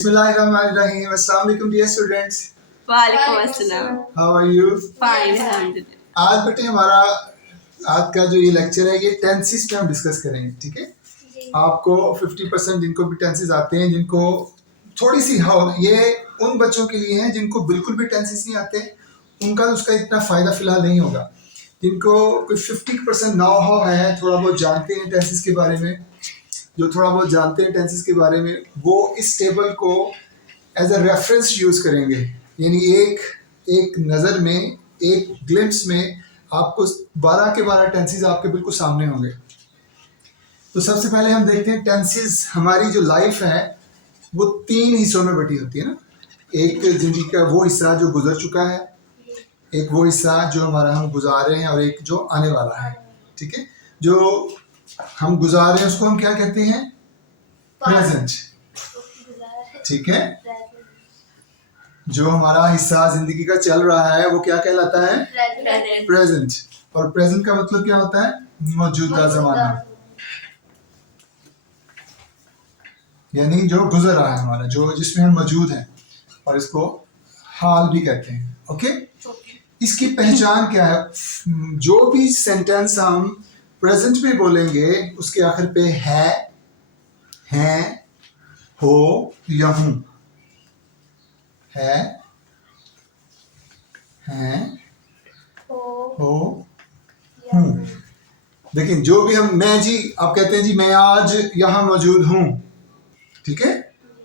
Bismillahirrahmanirrahim. Assalamu alaikum dear students. वालेकुम अस्सलाम। How are you? Fine अल्हम्दुलिल्लाह। आज बेटे हमारा आज का जो ये लेक्चर है ये टेंसेस पे हम डिस्कस करेंगे, ठीक है। आपको 50% जिनको भी टेंसेस आते हैं, जिनको थोड़ी सी ये उन बच्चों के लिए हैं जिनको बिल्कुल भी टेंसेस नहीं आते, उनका उसका इतना फ़ायदा फ़िलहाल नहीं होगा। जिनको कोई 50% नो हाउ है, थोड़ा बहुत जानते हैं टेंसेस के बारे में, जो थोड़ा बहुत जानते हैं टेंसेस के बारे में, वो इस टेबल को एज अ रेफरेंस यूज़ करेंगे। यानी एक नज़र में, एक ग्लिम्स में आपको 12 के 12 टेंसेस आपके बिल्कुल सामने होंगे। तो सबसे पहले हम देखते हैं टेंसेस। हमारी जो लाइफ है वो 3 हिस्सों में बटी होती है ना। एक ज़िंदगी का वो हिस्सा जो गुजर चुका है, एक वो हिस्सा जो हमारा हम गुजार रहे हैं, और एक जो आने वाला है, ठीक है। जो हम गुजार रहे हैं उसको हम क्या कहते हैं? प्रेजेंट, ठीक है। जो हमारा हिस्सा जिंदगी का चल रहा है वो क्या कहलाता है? प्रेजेंट। और प्रेजेंट का मतलब क्या होता है? मौजूदा जमाना, यानी जो गुजर रहा है हमारा, जो जिसमें हम मौजूद हैं, और इसको हाल भी कहते हैं। ओके, इसकी पहचान क्या है? जो भी सेंटेंस हम प्रेजेंट में बोलेंगे उसके आखिर पे है, हैं, हो या हूं। है, हैं, हो, हूं। देखिए, जो भी हम, मैं जी, आप कहते हैं जी मैं आज यहाँ मौजूद हूं, ठीक है।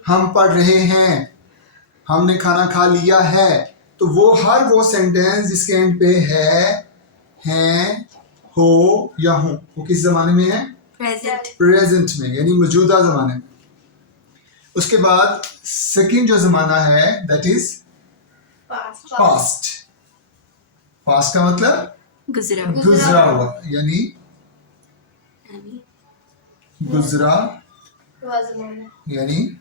हम पढ़ रहे हैं, हमने खाना खा लिया है। तो वो हर वो सेंटेंस जिसके एंड पे है, हैं, हो या हूं, वो किस जमाने में है? प्रेजेंट में, यानी मौजूदा जमाने में। उसके बाद सेकंड जो जमाना है दैट इज पास्ट। पास्ट का मतलब गुजरा हुआ, यानी गुजरा, यानी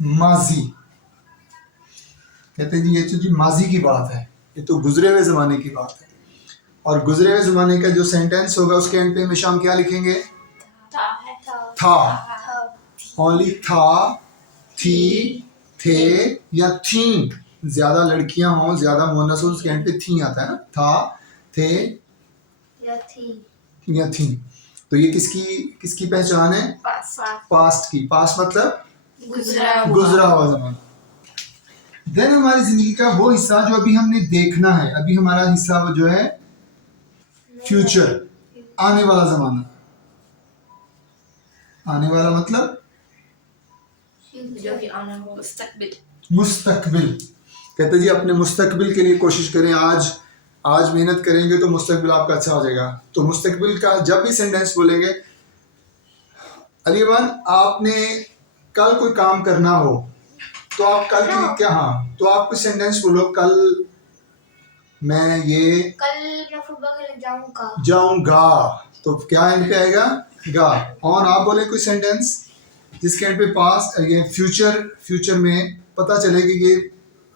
माजी। कहते हैं जी ये तो जी माजी की बात है, ये तो गुजरे हुए जमाने की बात है। और गुजरे हुए जमाने का जो सेंटेंस होगा उसके एंड पे हमेशा हम क्या लिखेंगे? था। ओनली था, थी, थे या थी। ज्यादा लड़कियां हों, ज्यादा मोनस हो, उसके एंड पे थी आता है ना। था, थे या थी। तो ये किसकी पहचान है? पास्ट की। पास्ट मतलब गुजरा हुआ जमाना। देन हमारी जिंदगी का वो हिस्सा जो अभी हमने देखना है। अभी हमारा हिस्सा वो जो है फ्यूचर, आने वाला जमाना। आने वाला मतलब मुस्तकबिल। कहते जी अपने मुस्तकबिल के लिए कोशिश करें। आज मेहनत करेंगे तो मुस्तकबिल आपका अच्छा हो जाएगा। तो मुस्तकबिल का जब भी सेंटेंस बोलेंगे, अलीवन आपने कल कोई काम करना हो तो आप कल के लिए क्या, हाँ, तो आप कुछ सेंटेंस बोलो। कल मैं फुटबॉल खेलने जाऊंगा, तो क्या एंड पे आएगा? गा। और आप बोले कोई सेंटेंस जिसके एंड पे पास्ट, ये फ्यूचर में पता चले कि ये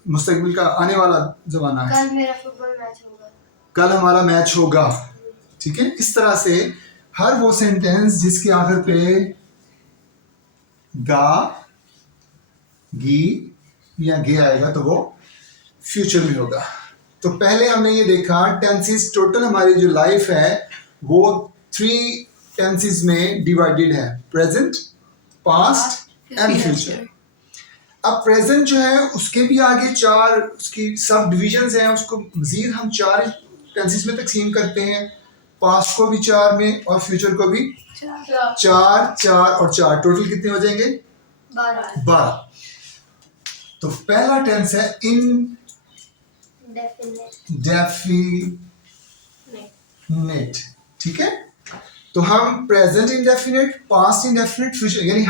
मुस्तकबिल का आने वाला जमाना है। कल मेरा फुटबॉल मैच होगा, कल हमारा मैच होगा, ठीक है। इस तरह से हर वो सेंटेंस जिसके आखिर पे गा, गी या गे आएगा तो वो फ्यूचर में होगा। तो पहले हमने ये देखा टेंसेस। टोटल हमारी जो लाइफ है वो 3 टेंसेस में डिवाइडेड है: प्रेजेंट, पास्ट एंड फ्यूचर। अब प्रेजेंट जो है उसके भी आगे 4 उसकी सब डिविजन्स हैं। उसको मजीद हम 4 टेंसेस में तकसीम करते हैं। पास्ट को भी 4 में और फ्यूचर को भी 4 और 4, टोटल कितने हो जाएंगे? 12। तो पहला टेंस है इंडेफिनिट, ठीक है। तो हम present indefinite, past indefinite, future, यानी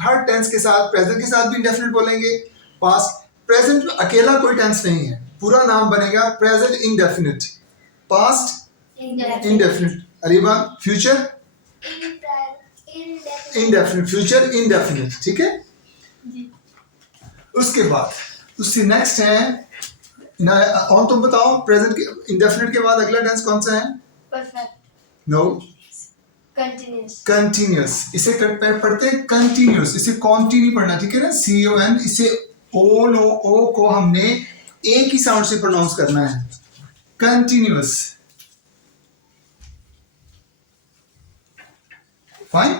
हर टेंस के साथ, प्रेजेंट के साथ भी इंडेफिनिट बोलेंगे। पास्ट, प्रेजेंट अकेला कोई टेंस नहीं है, पूरा नाम बनेगा प्रेजेंट इंडेफिनिट, पास्ट इंडेफिनिट, अरीबा फ्यूचर इंडेफिनिट, फ्यूचर इंडेफिनिट, ठीक है। उसके बाद उससे नेक्स्ट है और तुम बताओ, प्रेजेंट के इंडेफिनिट के बाद अगला टेंस कौन सा है? परफेक्ट। नो, कंटिन्यूस, इसे पढ़ते हैं कंटिन्यूस, इसे कॉन्टी नहीं पढ़ना, ठीक है ना, CON, इसे ओ को हमने एक ही साउंड से प्रोनाउंस करना है, कंटिन्यूस। फाइन।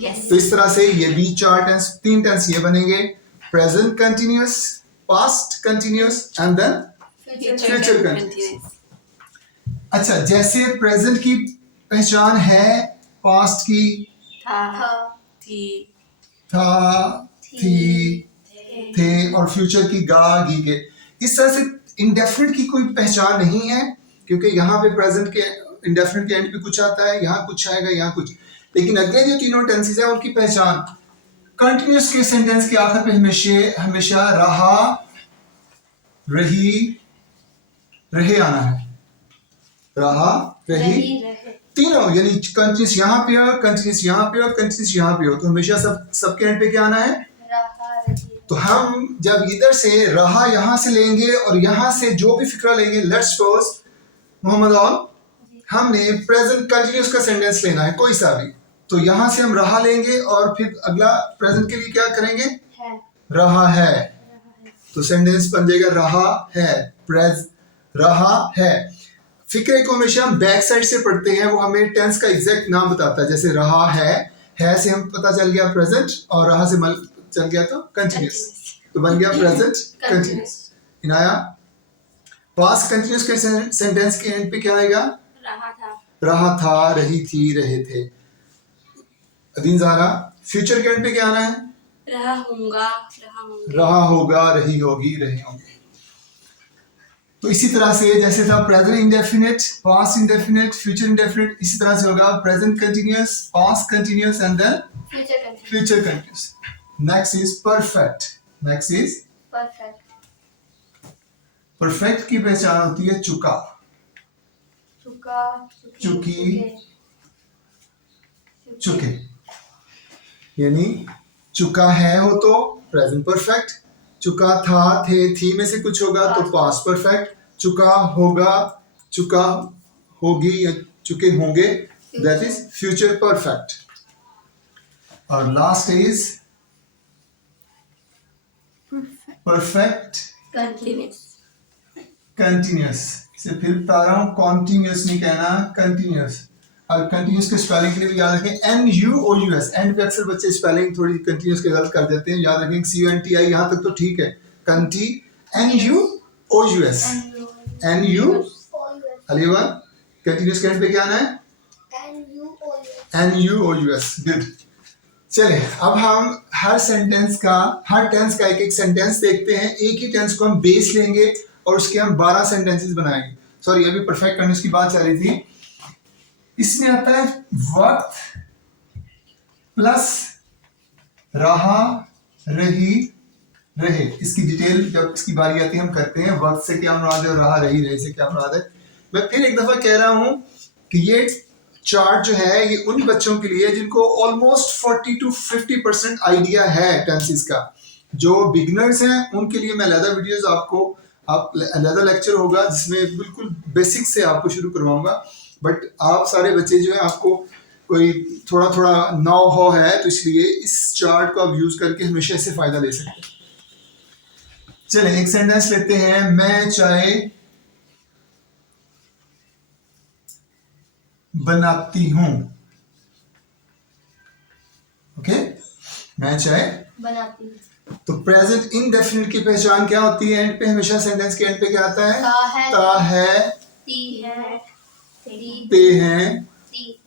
Yes. तो इस तरह से ये भी 4 टेंस, 3 टेंस ये बनेंगे, present continuous, past continuous and then future continuous. अच्छा, जैसे प्रेजेंट की पहचान है पास्ट की था, थी, था, थी, थे, और फ्यूचर की गा, गी के। इस तरह से इंडेफिनिट की कोई पहचान नहीं है, क्योंकि यहाँ पे प्रेजेंट के इंडेफिनिट के एंड पे कुछ आता है, यहाँ कुछ आएगा, यहाँ कुछ। लेकिन अगले जो तीनों टेंसेस है उनकी पहचान कंटिन्यूस के सेंटेंस के आखिर पे हमेशा रहा, रही, रहे आना है, रहा, रही, तीनों, यानी कंटिन्यूस यहाँ पे हो, कंटिन्यूस यहाँ पे हो, कंटिन्यूस यहाँ पे हो, तो हमेशा सबके एंड पे क्या आना है, तो हम जब इधर से रहा यहाँ से लेंगे और यहाँ से जो भी फिक्रा लेंगे, लेट्स सपोज मोहम्मद ऑन, हमने प्रेजेंट कंटिन्यूस का सेंटेंस लेना है कोई सा भी, तो यहाँ से हम रहा लेंगे और फिर अगला प्रेजेंट के लिए क्या करेंगे, रहा है, तो सेंटेंस बन जाएगा रहा है, रहा है। फिक्रे को हमेशा हम बैक साइड से पढ़ते हैं, वो हमें टेंस का एग्जैक्ट नाम बताता है, जैसे रहा है से हम पता चल गया प्रेजेंट, और रहा से चल गया तो कंटिन्यूस, तो बन गया present continuous. Inaya, past continuous के सेंटेंस के एंड पे क्या आएगा, रहा था, रही थी, रहे थे। अदीन ज़ारा, फ्यूचर के एंड पे क्या आना है, रहा होगा, रहा होगा, रही होगी, रहे होंगे। तो इसी तरह से जैसे था present indefinite, past indefinite, future indefinite, इसी तरह से होगा present continuous, past continuous and then future continuous. Next is perfect. Next is perfect की पहचान होती है चुका, चुकी, चुके, यानी चुका है हो तो प्रेजेंट परफेक्ट, चुका था, थे, थी में से कुछ होगा तो पास्ट परफेक्ट, चुका होगा, चुका होगी या चुके होंगे, दैट इज फ्यूचर परफेक्ट। और लास्ट इज परफेक्ट कंटिन्यूअस। इसे फिर बता रहा हूं, कॉन्टिन्यूअस नहीं कहना, कंटिन्यूअस। और कंटिन्यूअस के स्पेलिंग के लिए भी याद रखें NUOUS, एंड पे अक्सर बच्चे स्पेलिंग थोड़ी कंटिन्यूअस के गलत कर देते हैं, याद रखें CONTI यहाँ तक तो ठीक है, कंटी NUOUS, अलीवा कंटिन्यूअस के एंड पे क्या आना है, NUOUS, गुड। चले अब हम हर टेंस का एक सेंटेंस देखते हैं, एक ही टेंस को हम बेस लेंगे और उसके हम 12 सेंटेंसेस बनाएंगे। सॉरी, अभी परफेक्ट कंटिन्यूअस की बात चल रही थी। इसमें आता है वक्त प्लस रहा, रही, रहे। इसकी डिटेल जब इसकी बारी आती है हम करते हैं, वक्त से क्या मुराद है और रहा, रही, रहे से क्या मुराद है। मैं फिर एक दफा कह रहा हूं कि ये चार्ट जो है ये उन बच्चों के लिए जिनको ऑलमोस्ट 40 to 50% आइडिया है टेंसेस का। जो बिगिनर्स हैं उनके लिए मैं अलग वीडियोस अलग लेक्चर होगा जिसमें बिल्कुल बेसिक से आपको शुरू करवाऊंगा। बट आप सारे बच्चे जो है आपको कोई थोड़ा थोड़ा नाउ हो है, तो इसलिए इस चार्ट को आप यूज करके हमेशा इससे फायदा ले सकते हैं। चलें एक सेंटेंस लेते हैं, मैं चाय बनाती हूँ। ओके, मैं चाय बनाती हूँ। तो प्रेजेंट इंडेफिनिट की पहचान क्या होती है, एंड पे हमेशा सेंटेंस के एंड पे क्या आता है, ता है, ती है, ते हैं,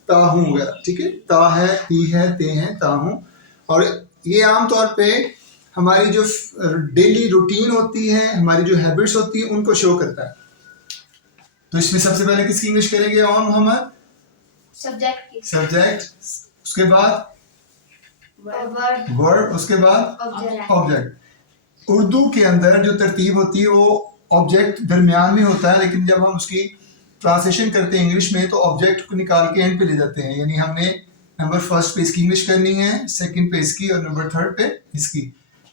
ता हूँ वगैरह। ठीक है, ता है, ती है, ते हैं, ता हूँ। और ये आमतौर पे हमारी जो डेली रूटीन होती है, हमारी जो हैबिट्स होती है उनको शो करता है। तो इसमें सबसे पहले किसकी इंग्लिश करेंगे ऑन मोहम्मद? सब्जेक्ट, उसके बाद वर्ब, उसके बाद ऑब्जेक्ट। उर्दू के अंदर जो तरतीब होती है वो ऑब्जेक्ट दरमियान में होता है, लेकिन जब हम उसकी ट्रांसलेशन करते हैं इंग्लिश में तो ऑब्जेक्ट को निकाल के एंड पे ले जाते हैं। यानी हमने नंबर फर्स्ट पे इसकी इंग्लिश करनी है, सेकंड पे इसकी और नंबर थर्ड पे इसकी।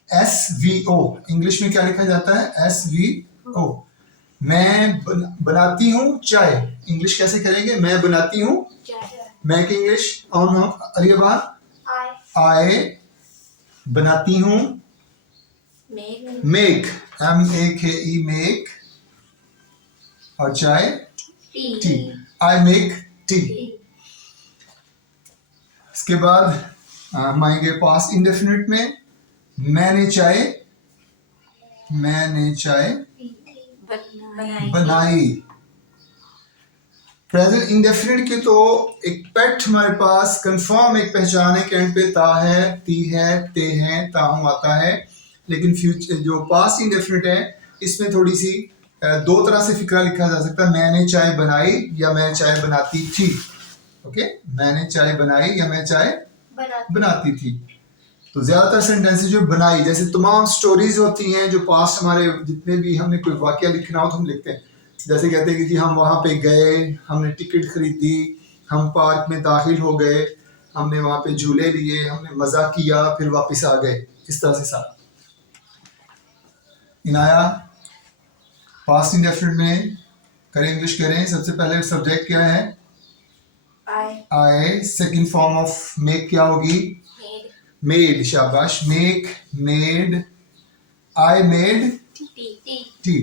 SVO इंग्लिश में क्या लिखा जाता है? SVO। मैं बनाती हूँ चाय, इंग्लिश कैसे करेंगे? मैं बनाती हूँ मैक इंग्लिश ऑन अलिया आई बनाती हूँ Make. मेक MEKE मेक और चाय टी आई मेक टी। इसके बाद हम आएंगे पास्ट इंडेफिनिट में मैंने चाय बनाई। प्रेजेंट इंडेफिनिट के तो एक पेट हमारे पास कंफर्म एक पहचान है कि एंड पे ता है ती है ते हैं ताहू आता है, लेकिन फ्यूचर जो पास्ट इंडेफिनिट है इसमें थोड़ी सी दो तरह से फिक्रा लिखा जा सकता है, मैंने चाय बनाई या मैं चाय बनाती थी। ओके, मैंने चाय बनाई या मैं चाय बनाती थी। तो ज्यादातर सेंटेंसेस जो बनाई, जैसे तमाम स्टोरीज होती हैं जो पास्ट हमारे जितने भी हमने कोई वाकया लिखना हो तो हम लिखते हैं, जैसे कहते हैं कि जी हम वहाँ पे गए, हमने टिकट खरीदी, हम पार्क में दाखिल हो गए, हमने वहाँ पे झूले लिए, हमने मजा किया, फिर वापस आ गए, इस तरह से सारा। इनाया पास्ट इंडेफिनिट में करें, इंग्लिश करें। सबसे पहले सब्जेक्ट क्या है? आई। सेकंड फॉर्म ऑफ मेक क्या होगी? मेड। शाबाश, मेक मेड। आई मेड टी।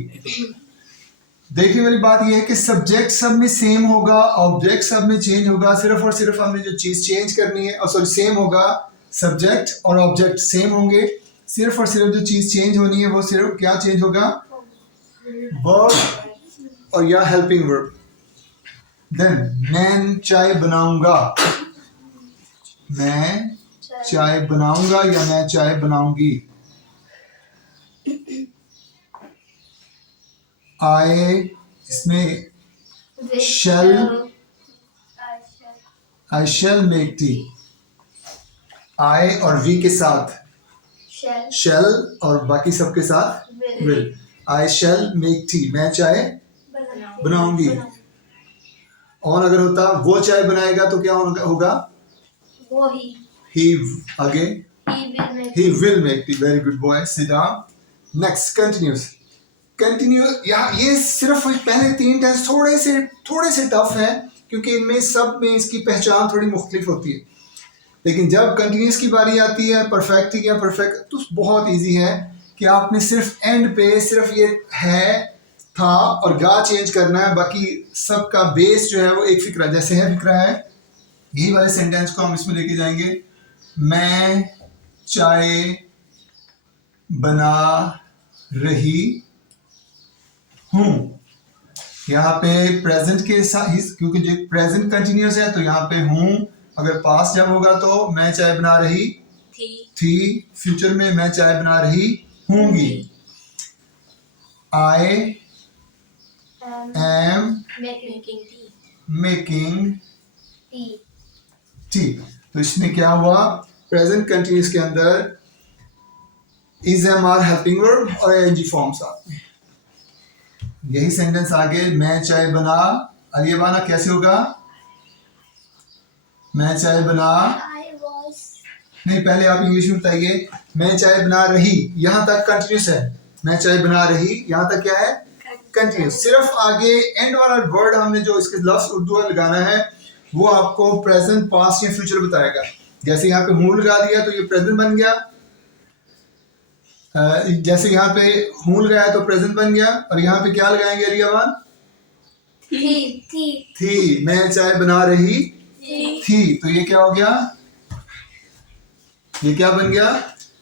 देखने वाली बात यह है कि सब्जेक्ट सब में सेम होगा, ऑब्जेक्ट सब में चेंज होगा, सिर्फ और सिर्फ हमने जो चीज चेंज करनी है, और सॉरी सेम होगा, सब्जेक्ट और ऑब्जेक्ट सेम होंगे, सिर्फ और सिर्फ जो चीज चेंज होनी है वो सिर्फ क्या चेंज होगा? वर्ब और या हेल्पिंग वर्ब। देन मैं चाय बनाऊंगा, मैं चाय बनाऊंगा या मैं चाय बनाऊंगी। आई इसमें shall, I shall make tea। आई और वी के साथ shall और बाकी सबके साथ will। I shall make tea, मैं चाय बनाऊंगी। और अगर होता वो चाय बनाएगा तो क्या होगा? वो he आगे he will make tea। very good boy, sit down। next continuous। Continue यहाँ ये सिर्फ पहले तीन टेंस थोड़े से टफ है क्योंकि इनमें सब में इसकी पहचान थोड़ी मुख्तलिफ होती है, लेकिन जब कंटिन्यूस की बारी आती है परफेक्ट या परफेक्ट तो बहुत इजी है कि आपने सिर्फ एंड पे सिर्फ ये है था और गा चेंज करना है, बाकी सबका बेस जो है वो एक फिक्रा जैसे है फिक्रा है। यही वाले सेंटेंस को हम इसमें लेके जाएंगे, मैं चाय बना रही हूँ। यहाँ पे प्रेजेंट के साथ क्योंकि जो प्रेजेंट कंटिन्यूस है तो यहाँ पे हूँ, अगर पास्ट जब होगा तो मैं चाय बना रही थी, फ्यूचर में मैं चाय बना रही हूँगी। I am making tea. तो इसमें क्या हुआ? प्रेजेंट कंटिन्यूस के अंदर is am are helping verb और एनजी फॉर्म्स आते हैं। यही सेंटेंस आगे, मैं चाय बना, अरे बाना कैसे होगा? मैं चाय बना नहीं, पहले आप इंग्लिश में बताइए। मैं चाय बना रही, यहां तक कंटिन्यूस है, मैं चाय बना रही, यहां तक क्या है? कंटिन्यूस। सिर्फ आगे एंड वाला वर्ड हमने जो इसके लफ्ज उर्दू में लगाना है वो आपको प्रेजेंट, पास्ट या फ्यूचर बताएगा। जैसे यहाँ पे हूं लगा दिया तो ये प्रेजेंट बन गया, जैसे यहाँ पे हूं लगाया तो प्रेजेंट बन गया, और यहाँ पे क्या लगाएंगे रियावान? थी। मैं चाय बना रही थी, तो ये क्या हो गया? ये क्या बन गया?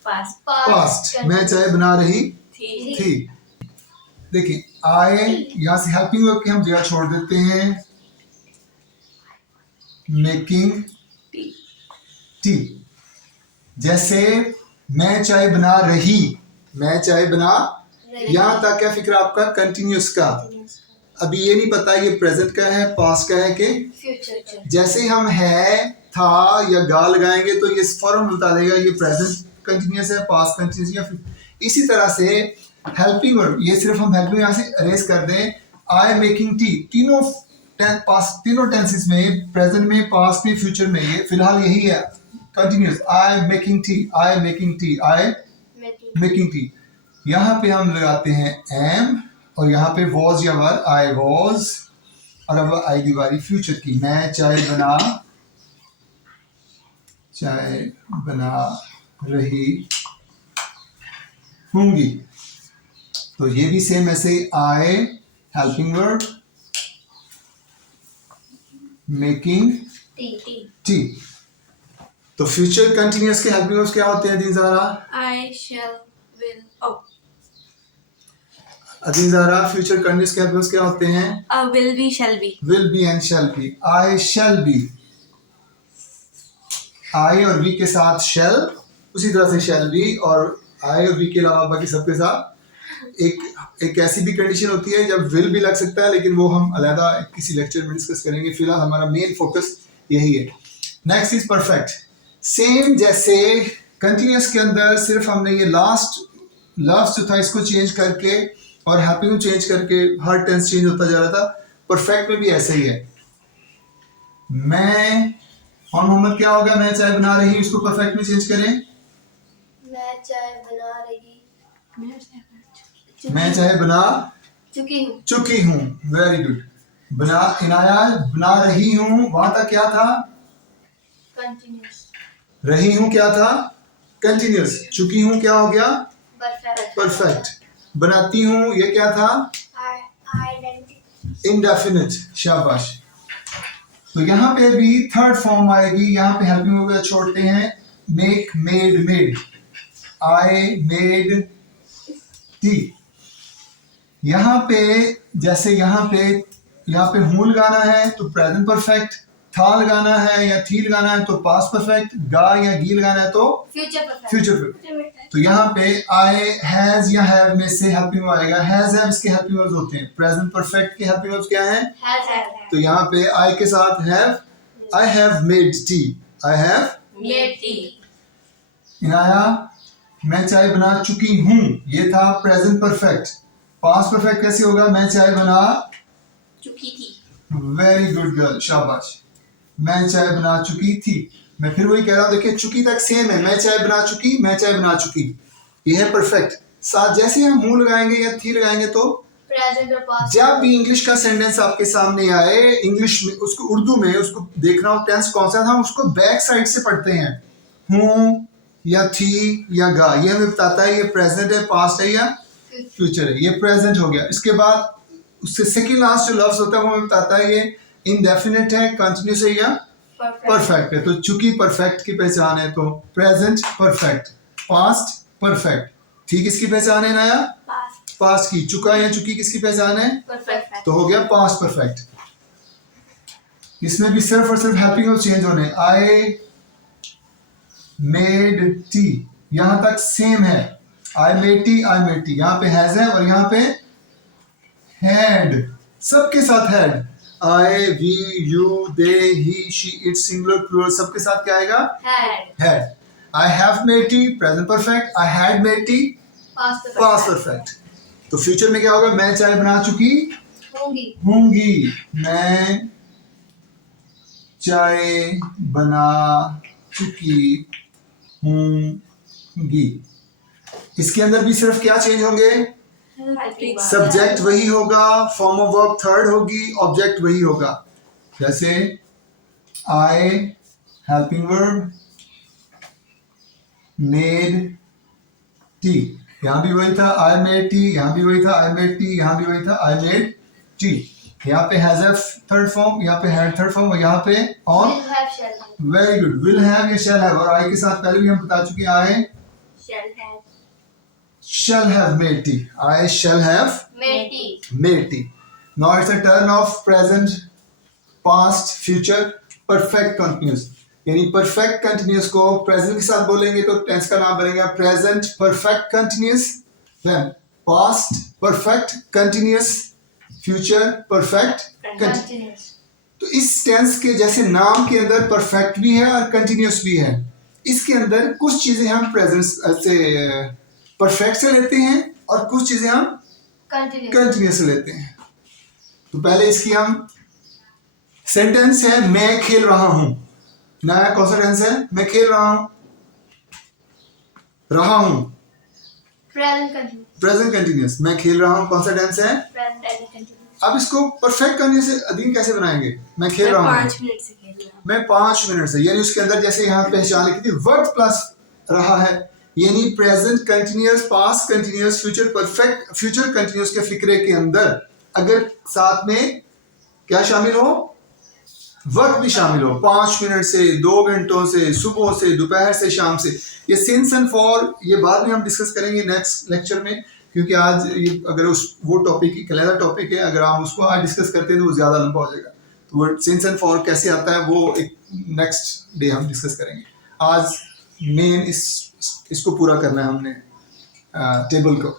पास्ट। मैं चाय बना रही थी। देखिए आई यहाँ से हेल्पिंग वर्ब की हम जगह छोड़ देते हैं, मेकिंग टी। जैसे मैं चाय बना रही, मैं चाय बना, यहाँ तक क्या फिक्र आपका? कंटिन्यूस का। अभी ये नहीं पता ये प्रेजेंट का है, पास्ट का है कि फ्यूचर। जैसे हम है, था या गा लगाएंगे तो ये फौरन बता देगा ये प्रेजेंट कंटिन्यूस है, पास्ट कंटिन्यूस या इसी तरह से हेल्पिंग वर्ब, ये सिर्फ हम हेल्पिंग यहाँ से अरेज कर दें। आई मेकिंग टी, तीनों टेंसेस में, प्रेजेंट में, पास्ट में, फ्यूचर में, ये फिलहाल यही है continuous. I making tea, I making tea, I making tea. यहाँ पे हम लगाते हैं एम और यहाँ पे वॉज या वर, आई वॉज, और अब आई की बारी फ्यूचर की, मैं चाय बना चाय बना रही होंगी। तो ये भी सेम ऐसे ही, I helping verb making tea tea. तो फ्यूचर कंटिन्यूअस के हेल्पिंग वर्ब्स क्या होते हैं दीनजारा? I shall will. Oh, दीनजारा फ्यूचर कंटिन्यूअस के हेल्पिंग वर्ब्स क्या होते हैं? will be, shall be. Will be and shall be. I shall be, I और वी के साथ शेल, उसी तरह से शेल बी, और आई और वी के अलावा बाकी सबके साथ एक ऐसी भी कंडीशन होती है जब विल भी लग सकता है, लेकिन वो हम अलग किसी लेक्चर में डिस्कस करेंगे। फिलहाल हमारा मेन फोकस यही है। Next is perfect. सेम जैसे कंटिन्यूअस के अंदर सिर्फ हमने ये लास्ट लफ्ज जो था इसको चेंज करके और हैप्पी चेंज करके हर टेंस चेंज होता जा रहा था, परफेक्ट में भी ऐसा ही है। मैं और मोहम्मद क्या होगा? मैं चाय बना रही, इसको परफेक्ट में चेंज करें। मैं चाय बना रही मैं चाय बना चुकी हूँ। Very good. बना इनाया बना रही हूँ, वहां तक क्या था? कंटिन्यूअस रही हूँ क्या था? कंटिन्यूअस। चुकी हूँ क्या हो गया? परफेक्ट। बनाती हूँ ये क्या था? इंडेफिनिट। शाबाश। तो यहाँ पे भी थर्ड फॉर्म आएगी। यहाँ पे हेल्पिंग वर्ब छोड़ते हैं, मेक मेड मेड। आई मेड टी। यहाँ पे जैसे यहाँ पे हूँ लगाना है तो प्रेजेंट परफेक्ट, था लगाना है या थी लगाना है तो पास्ट परफेक्ट, गा या गी लगाना है तो फ्यूचर परफेक्ट। तो यहाँ पे आई हैज या हैव में से हेल्पिंग वर्ब आएगा। हैज हैव इसके हेल्पिंग वर्ब्स होते हैं। प्रेजेंट परफेक्ट के हेल्पिंग वर्ब्स क्या हैं? तो यहाँ पे आई के साथ have, I have made tea, I have made T. Inaya मैं चाय बना चुकी हूँ, ये था प्रेजेंट परफेक्ट। पास्ट परफेक्ट कैसे होगा? मैं चाय बना चुकी थी। वेरी गुड गर्ल, शाबाश। मैं चाय बना चुकी थी। मैं फिर वही कह रहा हूँ, देखिए चुकी तक सेम है। मैं चाय बना चुकी, मैं चाय बना चुकी, ये है परफेक्ट। साथ जैसे हम मुंह लगाएंगे या थी लगाएंगे तो प्रेजेंट और पास्ट। जब भी इंग्लिश का सेंटेंस आपके सामने आए, इंग्लिश में उसको उर्दू में उसको देखना हो टेंस कौन सा था, हम उसको बैक साइड से पढ़ते हैं। हूँ या थी या गा, ये हमें बताता है ये प्रेजेंट है, पास्ट है या फ्यूचर है। ये प्रेजेंट हो गया। इसके बाद उससे सेकंड लास्ट जो लफ्ज होता है वो हमें बताता है ये इनडेफिनिट है, कंटिन्यूस है या परफेक्ट है। तो चूंकि परफेक्ट की पहचान है तो प्रेजेंट परफेक्ट, पास्ट परफेक्ट। ठीक, किसकी पहचान है नया? पास्ट की। चुका या चुकी किसकी पहचान है? परफेक्ट। तो हो गया पास्ट परफेक्ट। इसमें भी सिर्फ और सिर्फ हेल्पिंग वर्ब चेंज होने। आई मेड टी, यहां तक सेम है। आई made tea, I made T. यहाँ पे हैज है और यहाँ पे हैड, सबके साथ had. I, we, you, they, he, she, it, singular, plural, सबके साथ क्या आएगा? Had. I have made tea, present perfect. I had made tea, past perfect. तो फ्यूचर में क्या होगा? मैं चाय बना चुकी होंगी। मैं चाय बना चुकी होंगी। इसके अंदर भी सिर्फ क्या चेंज होंगे? सब्जेक्ट वही होगा, फॉर्म ऑफ वर्ब थर्ड होगी, ऑब्जेक्ट वही होगा। जैसे आई हेल्पिंग वर्ब मेड टी, यहां भी वही था आई मेड टी, यहां भी वही था आई मेड टी, यहां भी वही था आई मेड टी। यहाँ पे हैज हैव थर्ड फॉर्म, यहाँ पे हैड थर्ड फॉर्म और यहाँ पे on. Very good. Will have या शैल हैव, और आई के साथ पहले भी हम बता चुके हैं आई shall have made tea. I shall have made tea. Now it's a turn of present, past, future, perfect continuous. यानी perfect continuous को present के साथ बोलेंगे तो tense का नाम बनेगा present perfect continuous, then past perfect continuous, future perfect continuous. तो इस tense के जैसे नाम के अंदर perfect भी है और continuous भी है, इसके अंदर कुछ चीजें हम present से परफेक्ट से लेते हैं और कुछ चीजें हम कंटिन्यूस से लेते हैं। तो पहले इसकी हम सेंटेंस है मैं खेल रहा हूं। नया कौन सा टेंस है? मैं खेल रहा हूं, प्रेजेंट कंटिन्यूस। मैं खेल रहा हूं कौन सा टेंस है? अब इसको परफेक्ट करने से अधीन कैसे बनाएंगे? मैं खेल रहा हूं, 5 मिनट से खेल रहा हूं। मैं 5 मिनट से, यानी उसके अंदर जैसे यहाँ पहचान लिखी थी वर्ब प्लस रहा है, यानी present continuous, past continuous, future perfect, future continuous के फिक्रे के अंदर अगर साथ में क्या शामिल हो, वक्त भी शामिल हो, 5 मिनट से, 2 घंटों से, सुबह से, दोपहर से, शाम से, ये सिंस एंड फॉर, ये बाद में हम डिस्कस करेंगे नेक्स्ट लेक्चर में, क्योंकि आज ये अगर उस वो टॉपिक की अलग टॉपिक है, अगर हम उसको आज डिस्कस करते हैं तो वो ज़्यादा लंबा हो जाएगा। तो वो सिंस एंड फॉर कैसे आता है वो एक नेक्स्ट डे हम डिस्कस करेंगे। आज मेन इसको पूरा करना है हमने, टेबल को।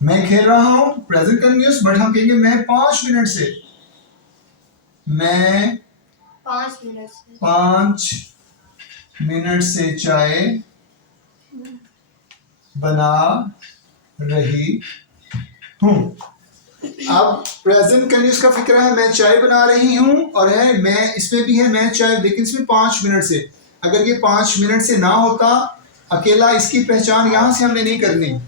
मैं खेल रहा हूँ प्रेजेंट कंटिन्यूअस, बट हम कहेंगे मैं 5 मिनट से, मैं 5 मिनट से 5 मिनट से चाय बना रही हूँ। अब प्रेजेंट कंटिन्यूअस का फिक्र है, मैं चाय बना रही हूँ, और है मैं, इसमें भी है मैं चाय, लेकिन इसमें 5 मिनट से। अगर ये 5 मिनट से ना होता, अकेला इसकी पहचान यहाँ से हमने नहीं करनी,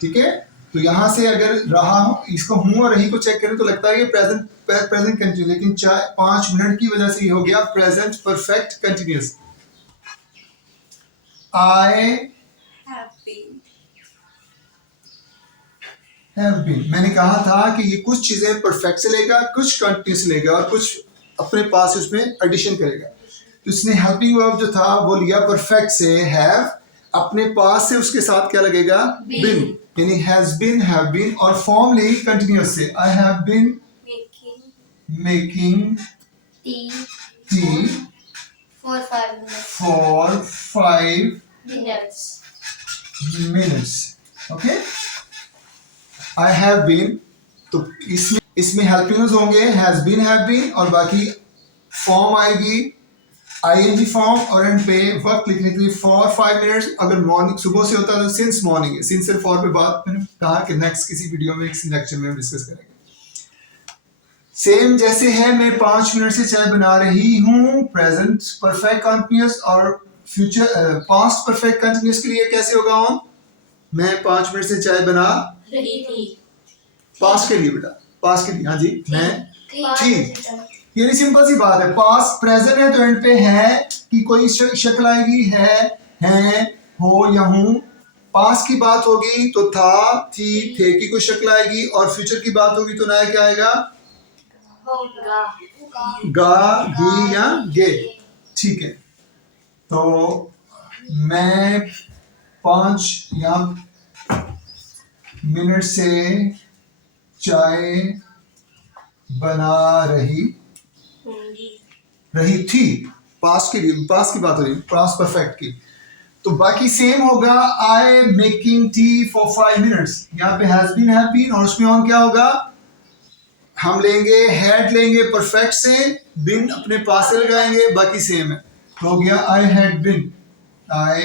ठीक है। तो यहाँ से अगर रहा हूँ, इसको हूँ और रही को चेक करें तो लगता है ये प्रेजेंट कंटिन्यूअस, लेकिन 5 मिनट की वजह से ये हो गया present perfect continuous. I have been, मैंने कहा था कि ये कुछ चीजें परफेक्ट से लेगा, कुछ कंटिन्यूअस लेगा, और कुछ अपने पास उसमें एडिशन करेगा। तो इसने हेल्पिंग वर्ब जो था वो लिया परफेक्ट से, हैव, अपने पास से उसके साथ क्या लगेगा, बीन, यानी हैज बीन, हैव बीन, और फॉर्म ली कंटिन्यूअस से, I have been making tea for 5 minutes. For 5 minutes. minutes. Okay, I have been, तो इसमें हेल्पिंग्स होंगे हैज बीन, हैव बीन, और बाकी फॉर्म आएगी आईएनजी फॉर्म, और एंड पे वक्त लिखने के लिए फॉर 5 मिनट्स। अगर मॉर्निंग सुबह से होता है तो सिंस मॉर्निंग है, सिंस एंड फॉर पे बात मैंने कहा कि नेक्स्ट किसी वीडियो में, किसी लेक्चर में हम डिस्कस करेंगे। सेम जैसे है, मैं 5 मिनट से चाय बना रही हूँ, प्रेजेंट परफेक्ट कंटिन्यूअस, और फ्यूचर पास्ट परफेक्ट कंटिन्यूअस के लिए कैसे होगा ऑन, मैं 5 मिनट से चाय बना रही थी। पास्ट के लिए, बेटा पास्ट के लिए, हाँ जी, मैं थी। ये सिंपल सी बात है। पास्ट प्रेजेंट है तो एंड पे है कि कोई शक्ल आएगी, है, हो या हूँ। पास्ट की बात होगी तो था, थी, थे की कोई शक्ल आएगी, और फ्यूचर की बात होगी तो नया क्या आएगा, होगा। गा, गी या गे, ठीक है। तो मैं 5 मिनट से चाय बना रही थी, पास्ट के लिए, पास्ट की बात हो रही, पास्ट परफेक्ट की। तो बाकी सेम होगा, I making tea for 5 minutes, यहाँ पे हैज बीन, हैव बीन, और उसमें ऑन क्या होगा, हम लेंगे हैड लेंगे परफेक्ट से, बिन अपने पास से लगाएंगे, बाकी सेम है। तो हो गया I had been, I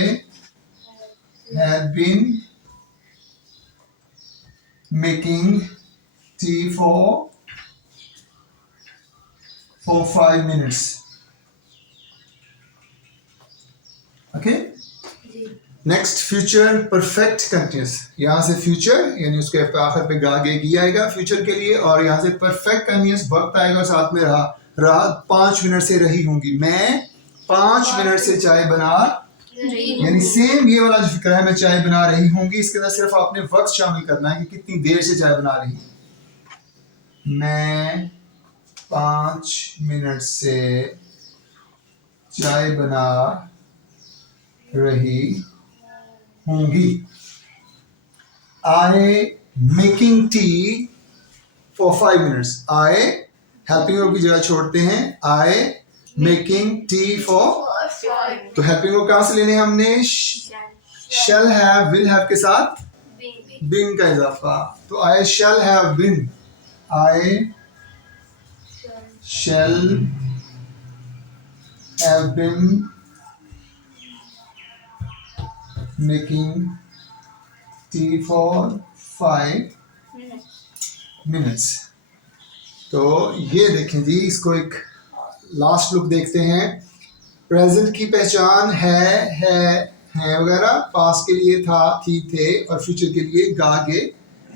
had been making tea for 5 minutes. Okay, next future perfect continuous, यहाँ से फ्यूचर यानी उसके आखिर पे गे गी आएगा फ्यूचर के लिए, और यहाँ से परफेक्ट कंटिन्यूअस वक्त आएगा, साथ में रहा 5 मिनट से रही होंगी, मैं 5 मिनट से चाय बना, यानी सेम ये वाला जो फिक्र है, मैं चाय बना रही होंगी, इसके अंदर सिर्फ आपने वक्त शामिल करना है कि कितनी देर से चाय बना रही हूँ। मैं 5 मिनट से चाय बना रही होंगी। I making tea for 5 minutes, I helping verb की जगह छोड़ते हैं, आई मेकिंग टी फॉर, तो हेल्पिंग वर्ब कहाँ से लेने हमने, शैल हैव, विल हैव के साथ बिन का इजाफा, तो I shall have been, I shall have been making tea for 5 minutes। तो ये देखें जी, इसको एक लास्ट लुक देखते हैं। प्रेजेंट की पहचान है वगैरह, पास्ट के लिए था, थी, थे, और फ्यूचर के लिए गा, गे,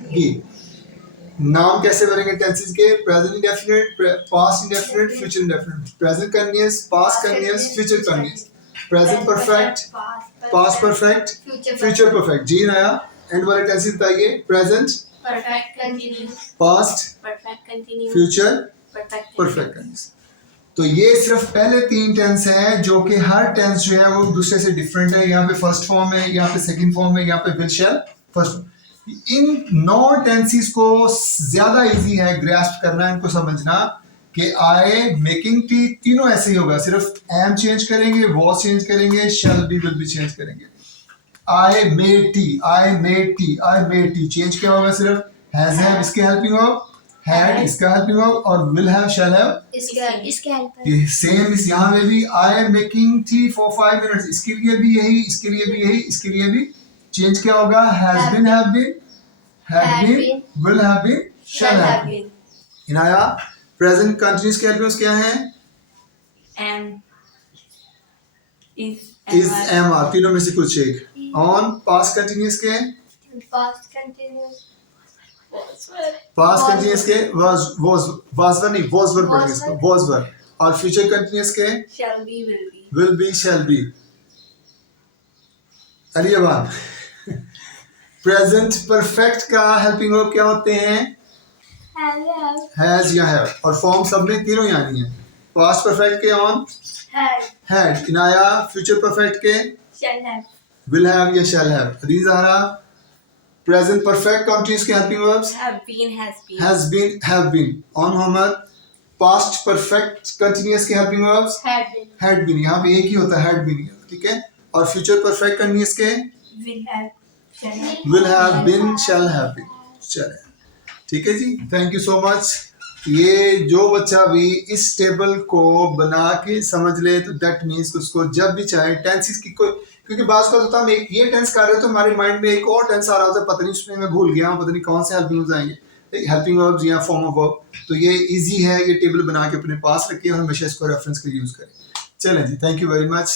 गी। नाम कैसे बनेंगे टेंसेस के? Present indefinite, past indefinite, future indefinite. Present continuous, past continuous, future continuous. Present perfect, past perfect, future perfect. जी नया एंड वाले टेंसेस बताइए। Present, perfect continuous, past, Perfect continuous. Future, Perfect. Perfect tense. तो ये सिर्फ पहले 3 tense हैं जो कि हर टेंस जो है वो दूसरे से डिफरेंट है। यहाँ पे फर्स्ट फॉर्म है, यहाँ पे सेकंड फॉर्म है, यहाँ पे will shell first. In 9 tenses को ज्यादा इजी है ग्रैस्प करना, इनको समझना कि आई मेकिंग टी तीनों ऐसे ही होगा, सिर्फ एम चेंज करेंगे, वॉज चेंज करेंगे, shall be will be change करेंगे। I made tea, I made tea, I made tea change क्या होगा? सिर्फ हैज हैव इसके हेल्पिंग ऑफ, हैड इसका हेल्पिंग ऑफ, और विल हैव शैल हैव इसके हेल्प ये सेम इस यहाँ में भी। I am making tea for 5 minutes, इसके लिए भी यही, इसके लिए भी यही, इसके लिए भी चेंज क्या होगा? Has been, have been, had been, will have been, shall have been. Inaya present continuous के हेल्पिंग्स क्या हैं? Am. Is. Is, am, are, तीनों में से कुछ एक। ऑन पास्ट कंटीन्यूअस के, पास्ट कंटिन्यूस, पास्ट कंटीन्यूअस के वाज वर नहीं, वाज वर पढ़ेंगे इसको, वाज वर। और फ्यूचर कंटीन्यूअस के Shall be. Will be. Will be, shall be. अलियाबान प्रेजेंट परफेक्ट का हेल्पिंग वर्ब क्या होते हैं? हैज या हैव, और फॉर्म सब में तीनों यानी है। पास्ट परफेक्ट के Aun, had. Inaya future perfect के Shall have. विल हैव या शैल हैव। हदीज ज़हरा प्रेजेंट परफेक्ट कंटीन्यूअस के helping verbs Have been. Has been. Has been, have been. Aun Mohammad past perfect continuous के हेल्पिंग वर्ब्स हैड बीन, यहाँ पे एक ही होता है, हैड बीन, ठीक है। और फ्यूचर परफेक्ट कंटीन्यूअस के Will have. Shall have. Will have been, shall have been. चले, ठीक है जी, थैंक यू सो मच। ये जो बच्चा भी इस टेबल को बना के समझ ले तो दैट मीन्स उसको जब भी चाहे टेंसेस की कोई, क्योंकि बात का होता है हम एक ये टेंस कर रहे हो तो हमारे माइंड में एक और टेंस आ रहा होता है, पता नहीं उसमें मैं भूल गया हूँ, पता नहीं कौन से हेल्पिंग वर्ब्स आएंगे, हेल्पिंग वर्ब्स या फॉर्म ऑफ वर्ब। तो ये इजी है, ये टेबल बना के अपने पास रखिए और हमेशा इसको रेफरेंस के यूज करें। चलें जी, थैंक यू वेरी मच।